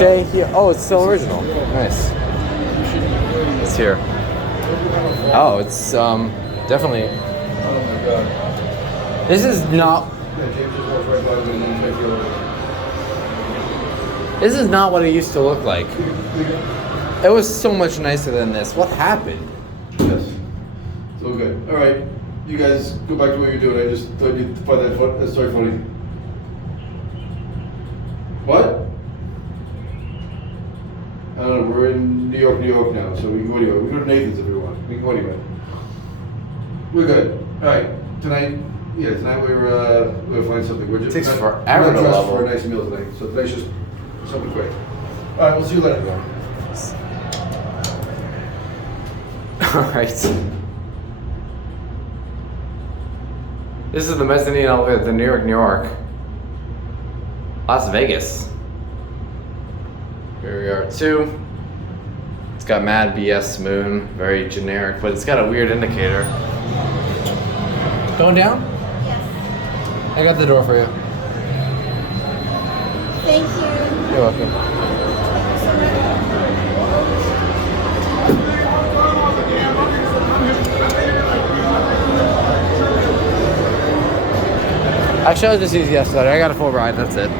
Stay here. Oh, it's still original. Nice. It's here. Oh, it's definitely. This is not. This is not what it used to look like. It was so much nicer than this. What happened? Yes. It's all good. All right. You guys go back to what you're doing. I just thought you'd find that story funny. What? I don't know. We're in New York now, so we can go anywhere. We can go to Nathan's if we want. We can go anywhere. We're good. All right. Tonight we're gonna find something. We're just Takes not, forever we're not to dressed level. for a nice meal tonight, so tonight's just something quick. All right. We'll see you later. All right. This is the mezzanine elevator at New York. Las Vegas. Here we are too. It's got Mad BS Moon, very generic, but it's got a weird indicator. Going down? Yes. I got the door for you. Thank you. You're welcome. Actually, I was just using yesterday. I got a full ride, that's it.